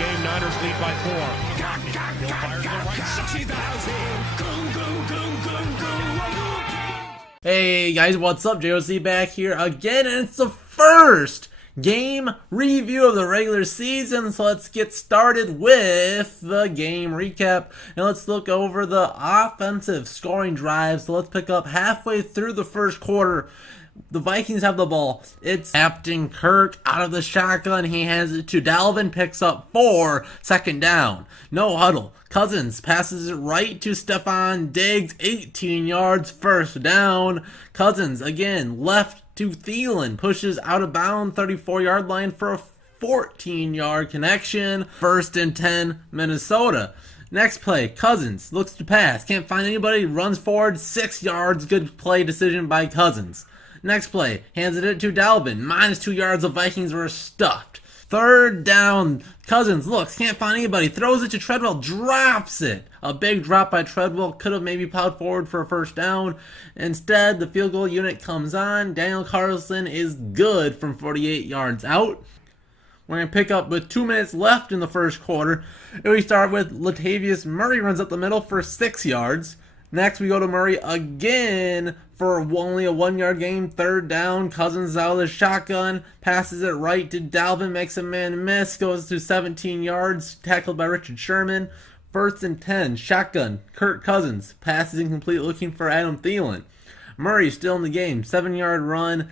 game. Niners lead by 4. He'll fire to the right. 60,000. Hey guys, what's up? JOC back here again, and it's the first game review of the regular season, so let's get started with the game recap, and let's look over the offensive scoring drives. So let's pick up halfway through the first quarter. The Vikings have the ball. It's Captain Kirk out of the shotgun. He hands it to Dalvin, picks up 4, second down. No huddle. Cousins passes it right to Stephon Diggs, 18 yards, first down. Cousins again left to Thielen, pushes out of bounds, 34-yard line for a 14-yard connection. First and 10, Minnesota. Next play, Cousins looks to pass, can't find anybody, runs forward, 6 yards, good play decision by Cousins. Next play, hands it to Dalvin, -2 yards, the Vikings were stuffed. Third down, Cousins looks, can't find anybody, throws it to Treadwell, drops it. A big drop by Treadwell, could have maybe plowed forward for a first down. Instead, the field goal unit comes on. Daniel Carlson is good from 48 yards out. We're going to pick up with 2 minutes left in the first quarter. And we start with Latavius Murray runs up the middle for 6 yards. Next, we go to Murray again for only a 1-yard gain. Third down, Cousins out of the shotgun, passes it right to Dalvin, makes a man miss, goes to 17 yards, tackled by Richard Sherman. First and 10, shotgun, Kirk Cousins, passes incomplete, looking for Adam Thielen. Murray still in the game, 7-yard run,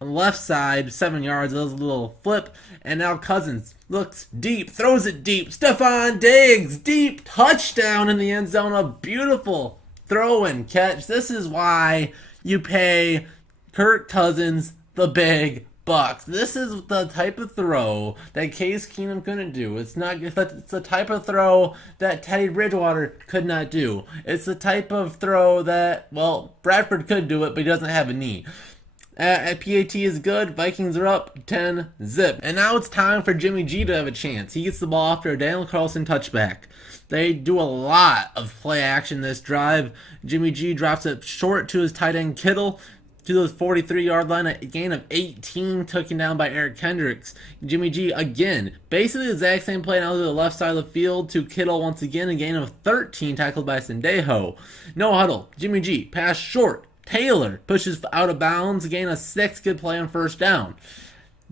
left side, 7 yards, does a little flip, and now Cousins looks deep, throws it deep, Stephon Diggs, deep, touchdown in the end zone, a beautiful throw and catch. This is why you pay Kirk Cousins the big bucks. This is the type of throw that Case Keenum couldn't do. It's the type of throw that Teddy Bridgewater could not do. It's the type of throw that, well, Bradford could do it, but he doesn't have a knee. PAT is good. Vikings are up 10-zip. And now it's time for Jimmy G to have a chance. He gets the ball after a Daniel Carlson touchback. They do a lot of play action this drive. Jimmy G drops it short to his tight end Kittle to the 43-yard line, a gain of 18, taken down by Eric Kendricks. Jimmy G again, basically the exact same play now to the left side of the field to Kittle once again, a gain of 13, tackled by Sendejo. No huddle. Jimmy G pass short. Taylor pushes out of bounds, gain of 6, good play on first down.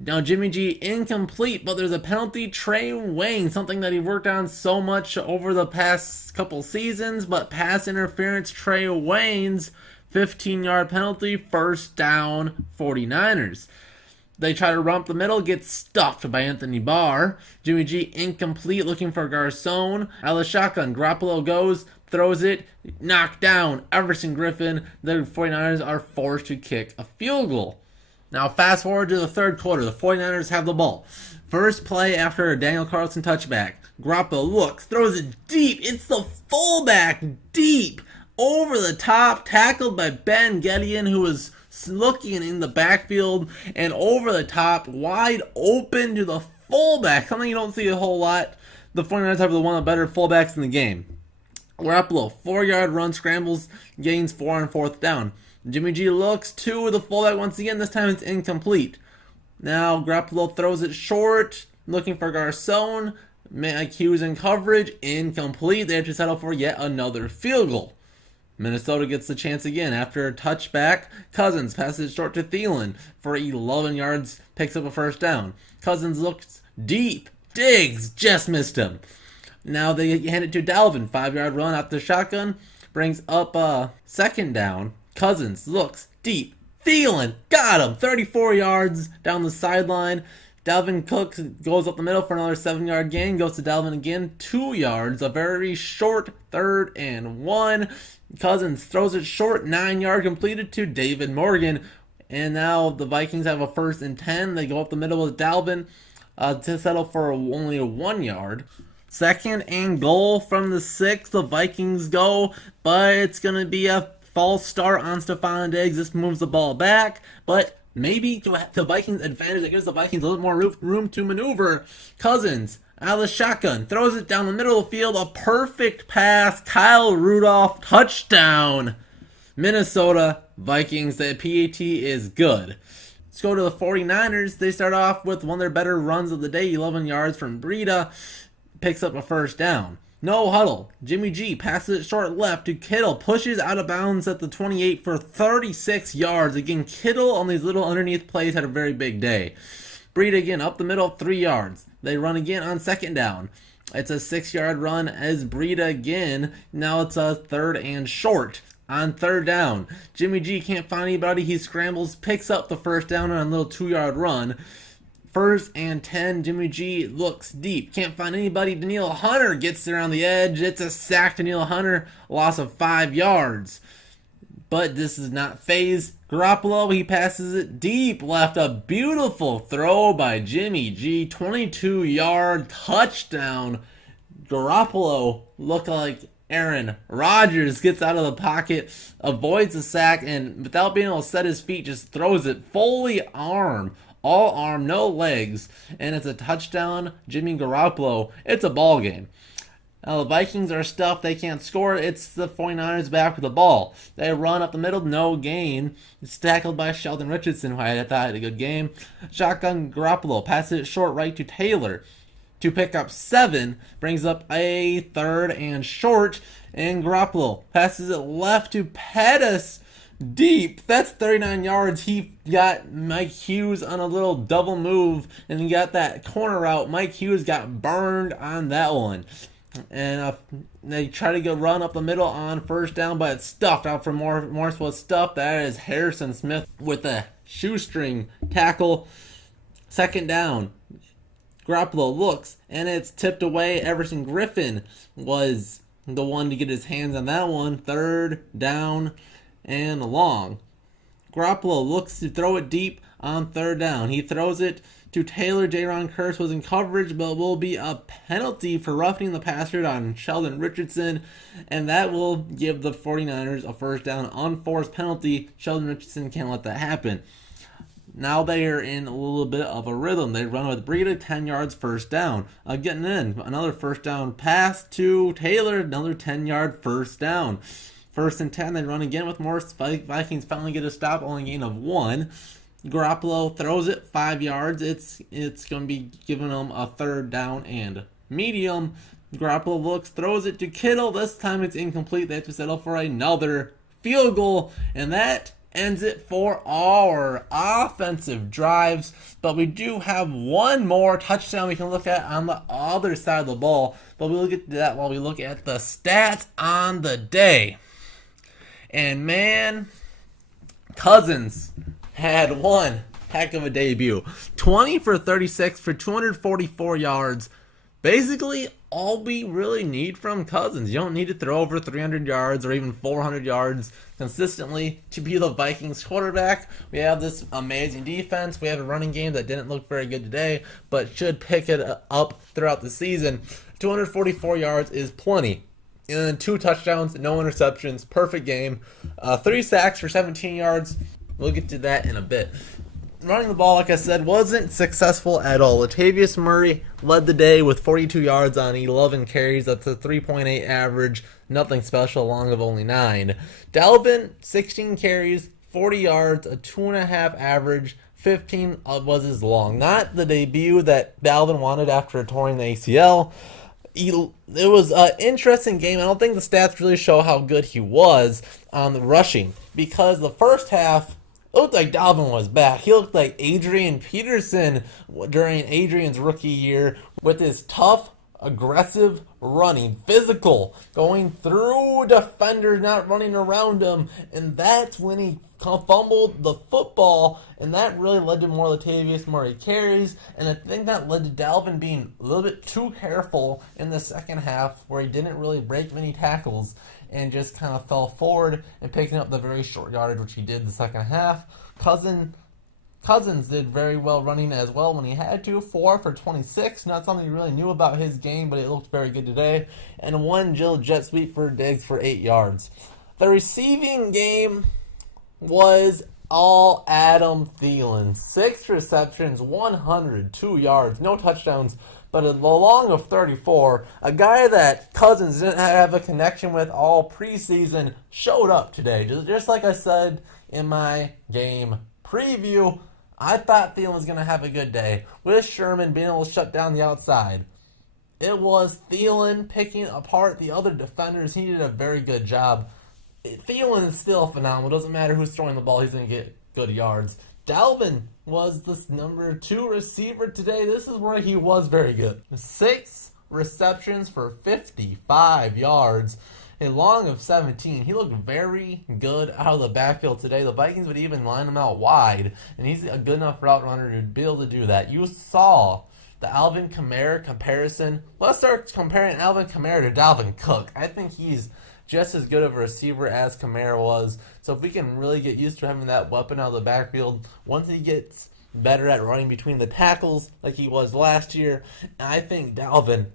Now Jimmy G incomplete, but there's a penalty. Trey Wayne, something that he worked on so much over the past couple seasons, but pass interference, Trey Wayne's 15-yard penalty, first down, 49ers. They try to romp the middle, get stuffed by Anthony Barr. Jimmy G incomplete, looking for Garcon. Out of the shotgun, Garoppolo goes, throws it, knocked down. Everson Griffin. The 49ers are forced to kick a field goal. Now fast forward to the third quarter. The 49ers have the ball. First play after a Daniel Carlson touchback. Garoppolo looks, throws it deep. It's the fullback deep. Over the top, tackled by Ben Gedeon, who was looking in the backfield, and over the top, wide open to the fullback. Something you don't see a whole lot. The 49ers have one of the better fullbacks in the game. Garoppolo, 4-yard run, scrambles, gains 4 on fourth down. Jimmy G looks to the fullback once again. This time it's incomplete. Now Garoppolo throws it short, looking for Garcon. Hughes in coverage, incomplete. They have to settle for yet another field goal. Minnesota gets the chance again after a touchback. Cousins passes short to Thielen for 11 yards, picks up a first down. Cousins looks deep. Diggs just missed him. Now they hand it to Dalvin. 5-yard run out the shotgun, brings up a second down. Cousins looks deep. Thielen got him. 34 yards down the sideline. Dalvin Cook goes up the middle for another 7-yard gain. Goes to Dalvin again. 2 yards. A very short 3rd and 1. Cousins throws it short. 9-yard completed to David Morgan. And now the Vikings have a 1st and 10. They go up the middle with Dalvin to settle for only a 1 yard. 2nd and goal from the 6. The Vikings go, but it's going to be a false start on Stephon Diggs. This moves the ball back, but maybe to the Vikings' advantage, it gives the Vikings a little more room to maneuver. Cousins out of the shotgun, throws it down the middle of the field, a perfect pass. Kyle Rudolph, touchdown. Minnesota Vikings, the PAT is good. Let's go to the 49ers. They start off with one of their better runs of the day, 11 yards from Breida. picks up a first down. No huddle. Jimmy G passes it short left to Kittle. Pushes out of bounds at the 28 for 36 yards. Again, Kittle on these little underneath plays had a very big day. Breida again up the middle, 3 yards. They run again on second down. It's a 6-yard run as Breida again. Now it's a 3rd and short. On 3rd down, Jimmy G can't find anybody. He scrambles, picks up the first down on a little 2-yard run. 1st and 10, Jimmy G looks deep. Can't find anybody. Danielle Hunter gets there on the edge. It's a sack. Danielle Hunter, loss of 5 yards. But this is not phase Garoppolo. He passes it deep left. A beautiful throw by Jimmy G. 22-yard touchdown. Garoppolo looked like Aaron Rodgers, gets out of the pocket, avoids the sack, and without being able to set his feet, just throws it fully arm. All arm, no legs, and it's a touchdown. Jimmy Garoppolo. It's a ball game. Now the Vikings are stuffed. They can't score. It's the 49ers back with the ball. They run up the middle, no gain. It's tackled by Sheldon Richardson, who I thought had a good game. Shotgun Garoppolo passes it short right to Taylor to pick up 7. Brings up a 3rd and short, and Garoppolo passes it left to Pettis. Deep. That's 39 yards. He got Mike Hughes on a little double move, and he got that corner out. Mike Hughes got burned on that one. And they try to go run up the middle on first down, but it's stuffed out for Morse was stuffed. That is Harrison Smith with a shoestring tackle. 2nd down. Garoppolo looks, and it's tipped away. Everson Griffin was the one to get his hands on that one. 3rd down and long. Garoppolo looks to throw it deep on 3rd down. He throws it to Taylor. Jaron Curse was in coverage, but will be a penalty for roughing the passer on Sheldon Richardson, and that will give the 49ers a first down unforced penalty. Sheldon Richardson can't let that happen. Now they are in a little bit of a rhythm. They run with Breida, 10 yards, first down. Getting in, another first down pass to Taylor, another 10-yard first down. 1st and 10, they run again with Morse. Vikings finally get a stop, only a gain of 1. Garoppolo throws it 5 yards. It's going to be giving them a 3rd down and medium. Garoppolo looks, throws it to Kittle. This time it's incomplete. They have to settle for another field goal, and that ends it for our offensive drives. But we do have one more touchdown we can look at on the other side of the ball, but we'll get to that while we look at the stats on the day. And man, Cousins had one heck of a debut. 20 for 36 for 244 yards. Basically, all we really need from Cousins. You don't need to throw over 300 yards or even 400 yards consistently to be the Vikings quarterback. We have this amazing defense. We have a running game that didn't look very good today, but should pick it up throughout the season. 244 yards is plenty. And then 2 touchdowns, no interceptions, perfect game. 3 sacks for 17 yards. We'll get to that in a bit. Running the ball, like I said, wasn't successful at all. Latavius Murray led the day with 42 yards on 11 carries. That's a 3.8 average. Nothing special, long of only 9. Dalvin, 16 carries, 40 yards, a 2.5 average. 15 was his long. Not the debut that Dalvin wanted after torn the ACL. It was an interesting game. I don't think the stats really show how good he was on the rushing, because the first half, it looked like Dalvin was back. He looked like Adrian Peterson during Adrian's rookie year with his tough, aggressive running, physical, going through defenders, not running around them. And that's when he fumbled the football, and that really led to more Latavius Murray carries. And I think that led to Dalvin being a little bit too careful in the second half, where he didn't really break many tackles and just kind of fell forward and picking up the very short yardage, which he did the second half. Cousins did very well running as well when he had to. 4 for 26. Not something you really knew about his game, but it looked very good today. And 1 jet sweep for Diggs for 8 yards. The receiving game was all Adam Thielen. 6 receptions, 102 yards, no touchdowns, but a long of 34. A guy that Cousins didn't have a connection with all preseason showed up today. Just like I said in my game preview, I thought Thielen was going to have a good day with Sherman being able to shut down the outside. It was Thielen picking apart the other defenders. He did a very good job. Thielen is still phenomenal. Doesn't matter who's throwing the ball, he's going to get good yards. Dalvin was the number 2 receiver today. This is where he was very good. 6 receptions for 55 yards. A long of 17. He looked very good out of the backfield today. The Vikings would even line him out wide, and he's a good enough route runner to be able to do that. You saw the Alvin Kamara comparison. Let's start comparing Alvin Kamara to Dalvin Cook. I think he's just as good of a receiver as Kamara was. So if we can really get used to having that weapon out of the backfield, once he gets better at running between the tackles like he was last year, I think Dalvin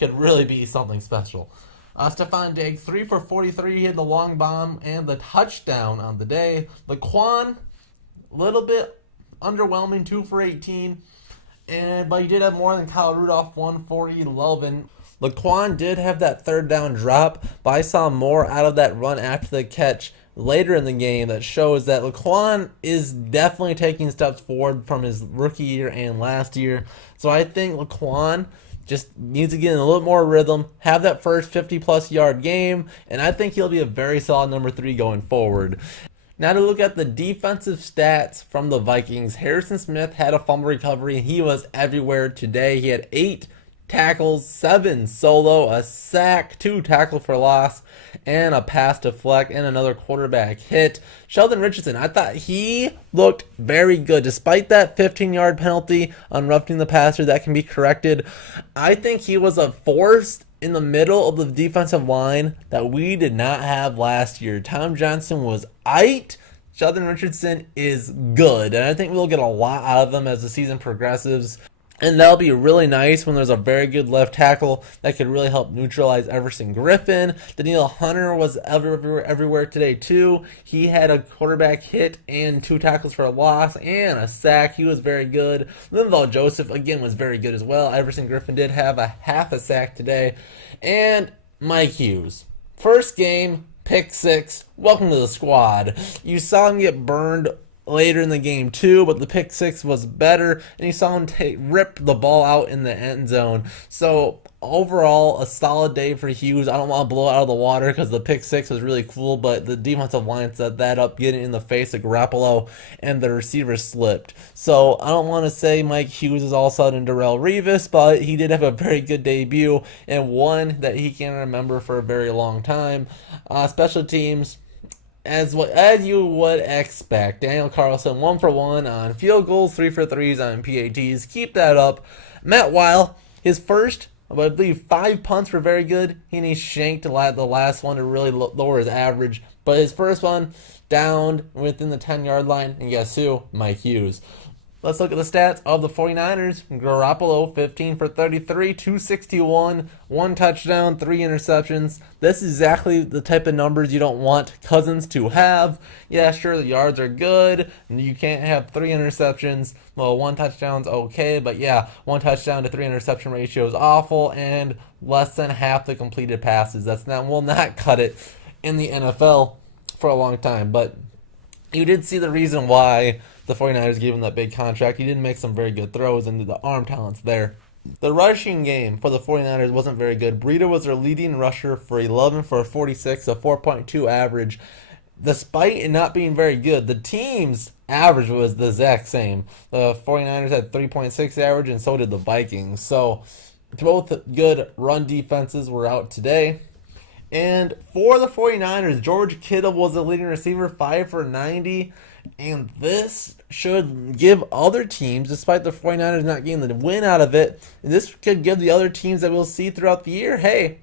could really be something special. Stephon Diggs, 3 for 43. He had the long bomb and the touchdown on the day. Laquan, a little bit underwhelming, 2 for 18. But he did have more than Kyle Rudolph, 1 for 11. Laquan did have that third down drop, but I saw more out of that run after the catch later in the game that shows that Laquan is definitely taking steps forward from his rookie year and last year. So I think Laquan just needs to get in a little more rhythm, have that first 50-plus yard game, and I think he'll be a very solid number 3 going forward. Now to look at the defensive stats from the Vikings. Harrison Smith had a fumble recovery. He was everywhere today. He had 8 tackles, 7 solo, a sack, 2 tackles for loss, and a pass deflect, and another quarterback hit. Sheldon Richardson, I thought he looked very good. Despite that 15-yard penalty on roughing the passer that can be corrected, I think he was a force in the middle of the defensive line that we did not have last year. Tom Johnson was aight. Sheldon Richardson is good, and I think we'll get a lot out of them as the season progresses. And that'll be really nice when there's a very good left tackle that could really help neutralize Everson Griffin. Danielle Hunter was everywhere today too. He had a quarterback hit and 2 tackles for a loss and a sack. He was very good. Linval Joseph again was very good as well. Everson Griffin did have a half a sack today. And Mike Hughes, first game, pick 6. Welcome to the squad. You saw him get burned later in the game too, but the pick 6 was better, and you saw him rip the ball out in the end zone. So overall, a solid day for Hughes. I don't want to blow it out of the water because the pick 6 was really cool, but the defensive line set that up, getting in the face of Garoppolo, and the receiver slipped. So I don't want to say Mike Hughes is all of a sudden Darrelle Revis, but he did have a very good debut and one that he can remember for a very long time. Special teams, as you would expect. Daniel Carlson, 1 for 1 on field goals, 3 for 3s on PATs. Keep that up. Matt Weil, his first, I believe, 5 punts were very good. He shanked the last one to really lower his average. But his first one, downed within the 10-yard line. And guess who? Mike Hughes. Let's look at the stats of the 49ers. Garoppolo, 15 for 33, 261, 1 touchdown, 3 interceptions. This is exactly the type of numbers you don't want Cousins to have. Yeah, sure, the yards are good. You can't have 3 interceptions. Well, 1 touchdown's okay, but yeah, 1 touchdown to 3 interception ratio is awful, and less than half the completed passes. Will not cut it in the NFL for a long time. But you did see the reason why the 49ers gave him that big contract. He didn't make some very good throws, and the arm talent's there. The rushing game for the 49ers wasn't very good. Breida was their leading rusher for 11 for 46, a 4.2 average. Despite it not being very good, the team's average was the exact same. The 49ers had 3.6 average, and so did the Vikings. So both good run defenses were out today. And for the 49ers, George Kittle was the leading receiver, 5 for 90. And this should give other teams, despite the 49ers not getting the win out of it, this could give the other teams that we'll see throughout the year, hey,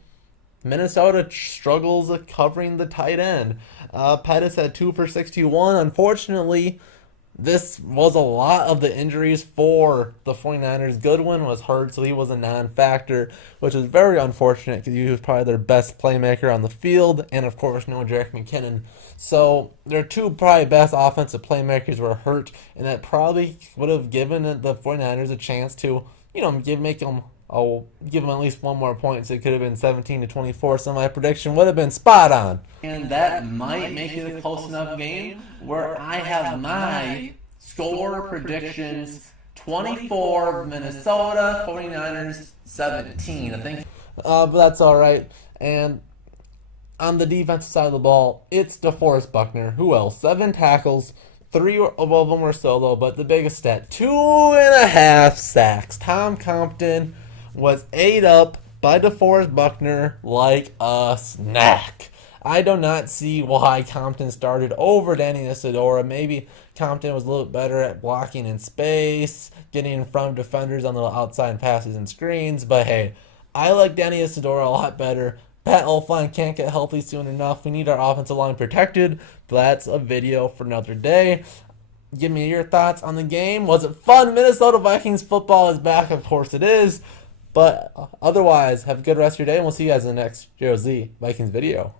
Minnesota struggles covering the tight end. Pettis had 2 for 61. Unfortunately, this was a lot of the injuries for the 49ers. Goodwin was hurt, so he was a non-factor, which is very unfortunate because he was probably their best playmaker on the field, and of course, no Jerick McKinnon. So their 2 probably best offensive playmakers were hurt, and that probably would have given the 49ers a chance to, give them at least 1 more point, so it could have been 17-24. So my prediction would have been spot on. And that might make it a close enough game where I have my score predictions 24, Minnesota, 49ers 17, I think. But that's all right. And on the defensive side of the ball, it's DeForest Buckner. Who else? 7 tackles. 3 of them were solo, but the biggest stat, 2.5 sacks. Tom Compton was ate up by DeForest Buckner like a snack. I do not see why Compton started over Danny Isidora. Maybe Compton was a little bit better at blocking in space, getting in front of defenders on the outside passes and screens, but hey, I like Danny Isidora a lot better. Pat Elflein can't get healthy soon enough. We need our offensive line protected. That's a video for another day. Give me your thoughts on the game. Was it fun? Minnesota Vikings football is back. Of course it is. But otherwise, have a good rest of your day, and we'll see you guys in the next JOZ Vikings video.